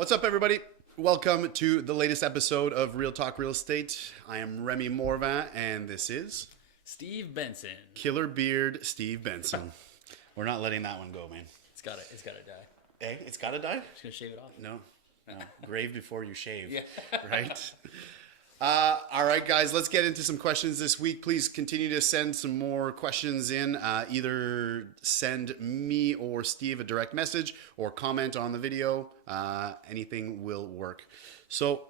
What's up, everybody? Welcome to the latest episode of Real Talk Real Estate. I am Remi Morvan, and this is Steve Benson. Killer Beard Steve Benson. We're not letting that one go, man. It's gotta die. Hey, it's gotta die? Just gonna shave it off. No. Grave before you shave. Yeah. Right? All right, guys, let's get into some questions this week. Please continue to send some more questions in. Either send me or Steve a direct message or comment on the video. Anything will work. So,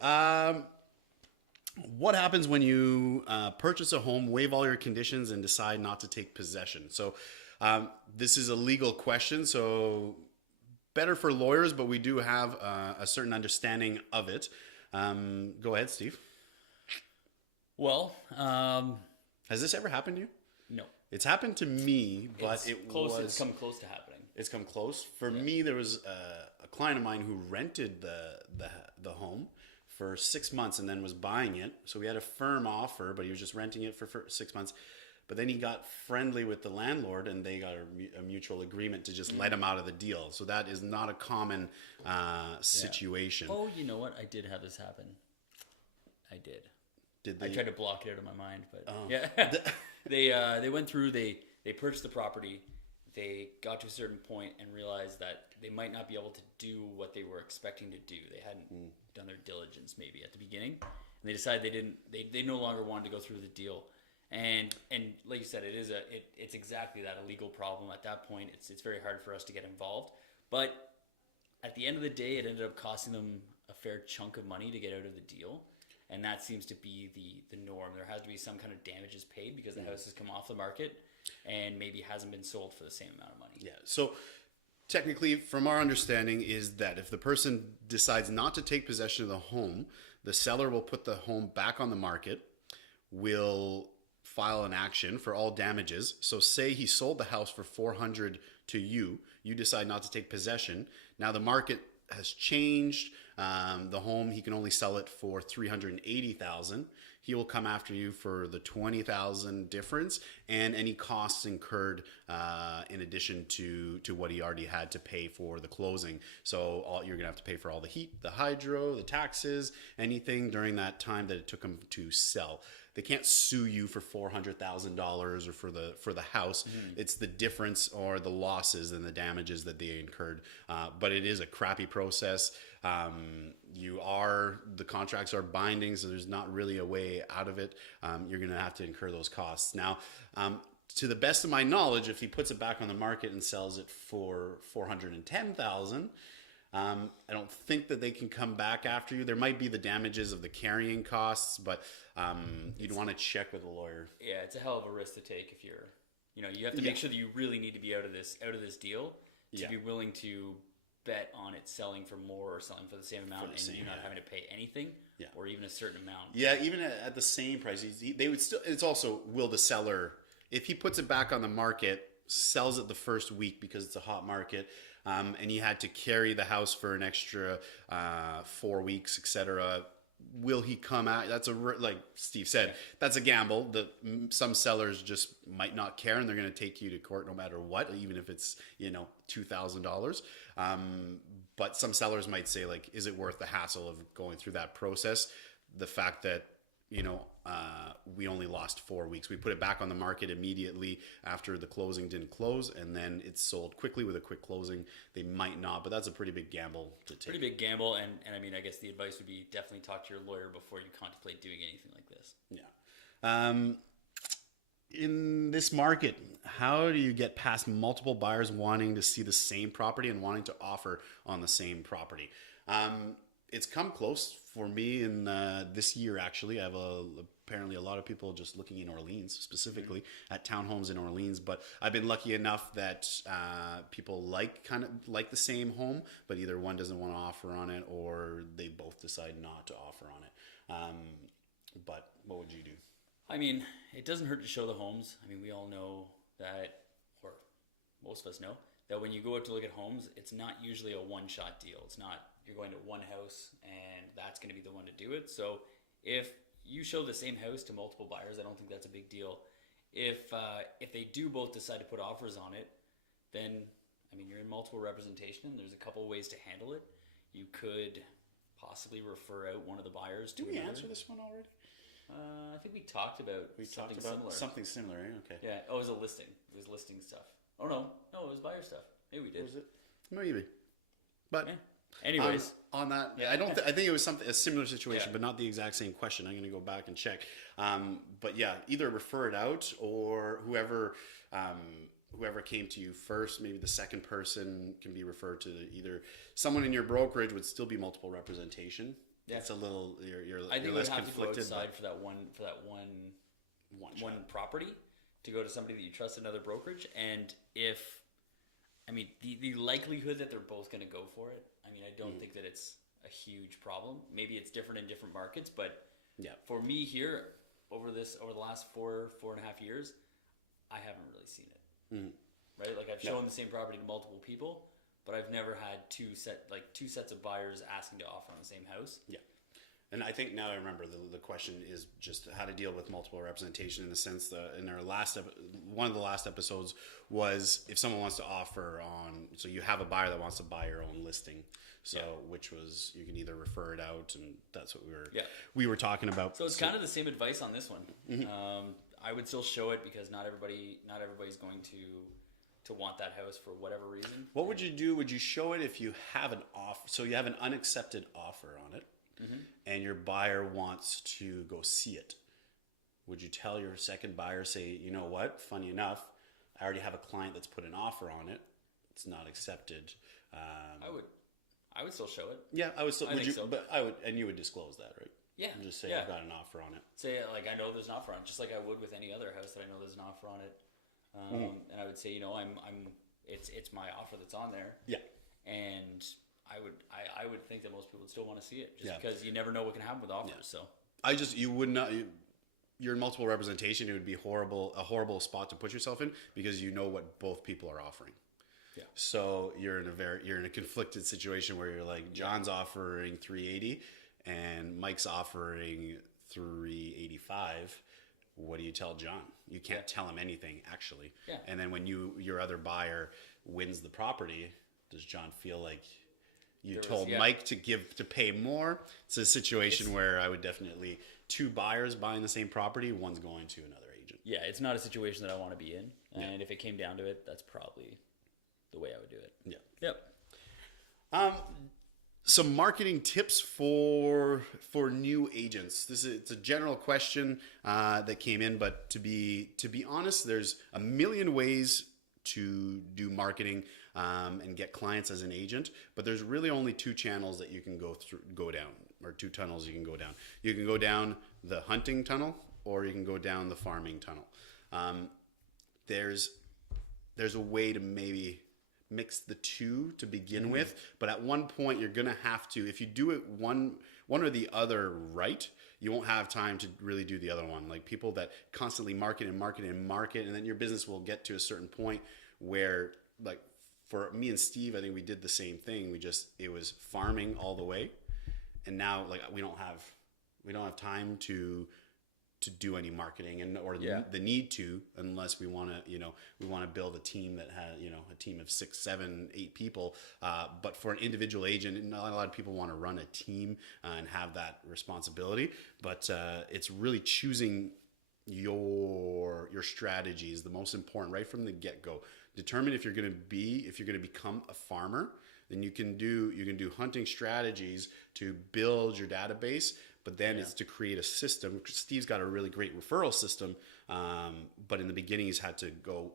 what happens when you purchase a home, waive all your conditions, and decide not to take possession? So, this is a legal question, so better for lawyers, but we do have a certain understanding of it. Go ahead, Steve. Well, Has this ever happened to you? no. It's happened to me, but It's it close. was... It's come close to happening. It's come close. For me, there was a client of mine who rented the home for 6 months and then was buying it. So we had a firm offer, but he was just renting it for 6 months. But then he got friendly with the landlord, and they got a mutual agreement to just let him out of the deal. So that is not a common situation. Oh, you know what? I did have this happen. I did. Did I they? tried to block it out of my mind, but Oh. yeah. They went through. They purchased the property. They got to a certain point and realized that they might not be able to do what they were expecting to do. They hadn't done their diligence maybe at the beginning, and they decided they didn't. They no longer wanted to go through the deal. And like you said, it's exactly that, a legal problem. At that point, it's very hard for us to get involved. But at the end of the day, it ended up costing them a fair chunk of money to get out of the deal. And that seems to be the norm. There has to be some kind of damages paid because the house has come off the market and maybe hasn't been sold for the same amount of money. Yeah. So technically, from our understanding, is that if the person decides not to take possession of the home, the seller will put the home back on the market, will file an action for all damages. So say he sold the house for $400 to you, you decide not to take possession. Now the market has changed. The home, he can only sell it for $380,000. He will come after you for the $20,000 difference and any costs incurred in addition to what he already had to pay for the closing. So you're gonna have to pay for all the heat, the hydro, the taxes, anything during that time that it took him to sell. They can't sue you for $400,000 or for the house. It's the difference or the losses and the damages that they incurred. But it is a crappy process. The contracts are binding, so there's not really a way out of it. You're going to have to incur those costs. Now, to the best of my knowledge, if he puts it back on the market and sells it for $410,000, I don't think that they can come back after you. There might be the damages of the carrying costs, but you'd want to check with a lawyer. Yeah, it's a hell of a risk to take if you have to make sure that you really need to be out of this deal to be willing to bet on it selling for more or selling for the same amount and you not having to pay anything or even a certain amount. Yeah, even at the same price, they would still. It's also, will the seller, if he puts it back on the market, sells it the first week because it's a hot market, and he had to carry the house for an extra 4 weeks, etc. Will he come out? That's like Steve said, that's a gamble. Some sellers just might not care, and they're going to take you to court no matter what, even if it's $2,000. But some sellers might say, like, is it worth the hassle of going through that process? The fact that we only lost 4 weeks. We put it back on the market immediately after the closing didn't close, and then it's sold quickly with a quick closing. They might not, but that's a pretty big gamble to take. Pretty big gamble, and I mean, I guess the advice would be definitely talk to your lawyer before you contemplate doing anything like this. Yeah. In this market, how do you get past multiple buyers wanting to see the same property and wanting to offer on the same property? It's come close for me in this year, actually. I have apparently a lot of people just looking in Orleans, specifically at townhomes in Orleans. But I've been lucky enough that people kind of like the same home, but either one doesn't want to offer on it or they both decide not to offer on it. But what would you do? I mean, it doesn't hurt to show the homes. I mean, we all know that, or most of us know, that when you go out to look at homes, it's not usually a one-shot deal. It's not you're going to one house and that's going to be the one to do it. So if you show the same house to multiple buyers, I don't think that's a big deal. If they do both decide to put offers on it, then, I mean, you're in multiple representation and there's a couple ways to handle it. you could possibly refer out one of the buyers to Did we another. answer this one already? I think we talked about similar. Something similar, eh? Okay. Yeah. Oh, it was a listing. It was listing stuff. Oh no, it was buyer stuff. Maybe we did. Was it? Maybe. But Yeah. Anyways, on that, Yeah. I don't. I think it was a similar situation, Yeah. but not the exact same question. I'm going to go back and check. But yeah, either refer it out or whoever came to you first, maybe the second person can be referred to either someone in your brokerage would still be multiple representation. Yeah. It's a little you're I think you're we less would have to go conflicted. outside for that one shot. property to go to somebody that you trust, another brokerage, and if the likelihood that they're both going to go for it, I don't think that it's a huge problem. Maybe it's different in different markets, but Yeah. for me here over the last 4.5 years, I haven't really seen it. Right, like I've shown the same property to multiple people, but I've never had two sets of buyers asking to offer on the same house. Yeah. And I think now I remember the question is just how to deal with multiple representation in the sense that in our one of the last episodes was if someone wants to offer on, so you have a buyer that wants to buy your own listing. So which was, you can either refer it out, and that's what we were talking about. So it's kind of the same advice on this one. I would still show it because not everybody's going to want that house for whatever reason. What would you do? Would you show it if you have an offer? So you have an unaccepted offer on it, and your buyer wants to go see it. Would you tell your second buyer, say, you know what? Funny enough, I already have a client that's put an offer on it. It's not accepted. I would still show it. Yeah, I would still. I think so. But I would, and you would disclose that, right? Yeah. And just say I've got an offer on it. Say I know there's an offer on it, just like I would with any other house that I know there's an offer on it. And I would say, it's my offer that's on there. Yeah. And I would think that most people would still want to see it, just because you never know what can happen with offers. So You would not. You're in multiple representation. It would be a horrible spot to put yourself in because you know what both people are offering. Yeah. So you're in a conflicted situation where you're like, John's offering 380 and Mike's offering 385. What do you tell John? You can't tell him anything, actually. Yeah. And then when your other buyer wins the property, does John feel like you told Mike to pay more? It's a situation where I would definitely, two buyers buying the same property, one's going to another agent. Yeah, it's not a situation that I want to be in. And if it came down to it, that's probably the way I would do it. Yeah. Yep. Some marketing tips for new agents. It's a general question that came in, but to be honest, there's a million ways to do marketing and get clients as an agent, but there's really only two channels that you can go down, or two tunnels you can go down. You can go down the hunting tunnel, or you can go down the farming tunnel. There's a way to maybe mix the two to begin with, but at one point you're gonna have to, if you do it one or the other right, you won't have time to really do the other one. Like people that constantly market, and then your business will get to a certain point where, like for me and Steve, I think we did the same thing. It was farming all the way, and now like we don't have time to do any marketing or the need to, unless we want to build a team that has a team of 6, 7, 8 people. But for an individual agent, not a lot of people want to run a team and have that responsibility. But it's really choosing your strategy is the most important right from the get-go. Determine if you're going to become a farmer. Then you can do hunting strategies to build your database. But then it's to create a system. Steve's got a really great referral system, but in the beginning he's had to go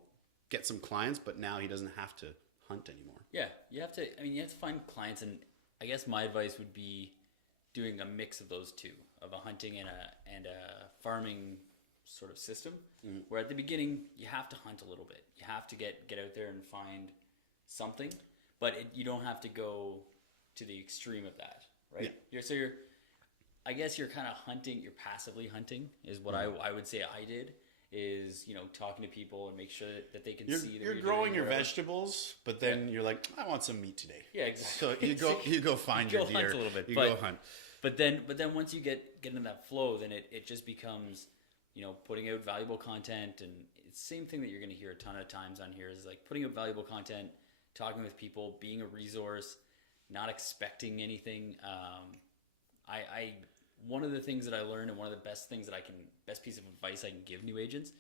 get some clients, but now he doesn't have to hunt anymore. Yeah, you have to find clients, and I guess my advice would be doing a mix of those two, of a hunting and a farming sort of system, where at the beginning you have to hunt a little bit. You have to get out there and find something, but you don't have to go to the extreme of that, right? Yeah. I guess you're kind of hunting, you're passively hunting is what I would say I did, is, talking to people and make sure that they can see that you're growing your vegetables, but then you're like, I want some meat today. Yeah, exactly. So you go find your deer. Hunt a little bit. Go hunt. But then once you get into that flow, then it just becomes, putting out valuable content, and it's the same thing that you're going to hear a ton of times on here is like putting out valuable content, talking with people, being a resource, not expecting anything. I one of the things that I learned, and one of the best piece of advice I can give new agents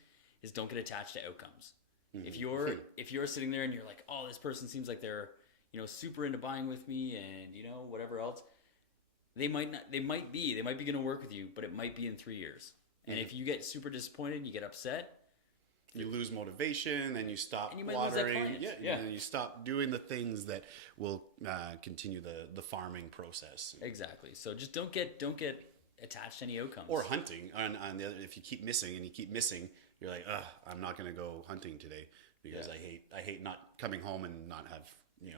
is don't get attached to outcomes. If you're sitting there and you're like, oh, this person seems like they're, super into buying with me, and whatever else, they might be going to work with you, but it might be in 3 years. And if you get super disappointed, you get upset, you lose motivation, and you stop and you might lose that watering. client. Yeah, and you stop doing the things that will continue the farming process. Exactly. So just don't get attached to any outcomes. Or hunting. On the other, if you keep missing and you keep missing, you're like, I'm not going to go hunting today because I hate not coming home and not have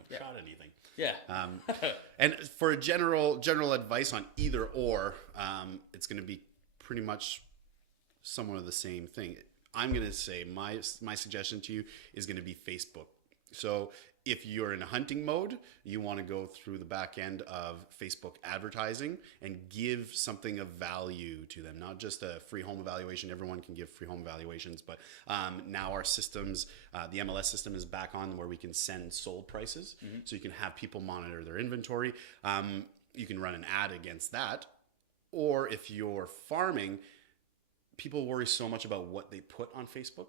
shot anything. Yeah. And for a general advice on either or, it's going to be pretty much somewhat of the same thing. I'm going to say my suggestion to you is going to be Facebook. So if you're in a hunting mode, you want to go through the back end of Facebook advertising and give something of value to them, not just a free home evaluation. Everyone can give free home evaluations, but now our systems, the MLS system is back on where we can send sold prices. So you can have people monitor their inventory. You can run an ad against that. Or if you're farming, people worry so much about what they put on Facebook.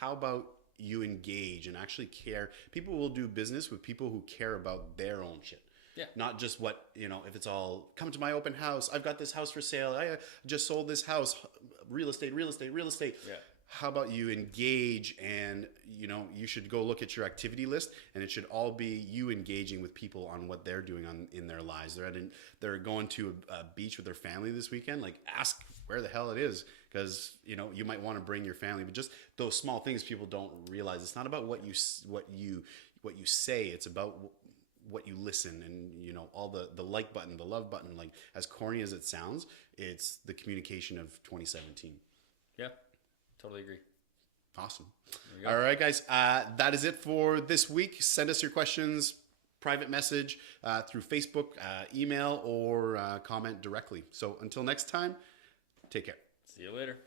How about you engage and actually care? People will do business with people who care about their own shit. Yeah. Not just what, if it's all, come to my open house. I've got this house for sale. I just sold this house. Real estate. Yeah. How about you engage, and, you should go look at your activity list, and it should all be you engaging with people on what they're doing in their lives. They're going to a beach with their family this weekend. Like, ask where the hell it is, because, you might want to bring your family, but just those small things people don't realize. It's not about what you say. It's about what you listen, and all the like button, the love button. Like, as corny as it sounds, it's the communication of 2017. Yeah. Totally agree. Awesome. All right, guys. That is it for this week. Send us your questions, private message through Facebook, email, or comment directly. So until next time, take care. See you later.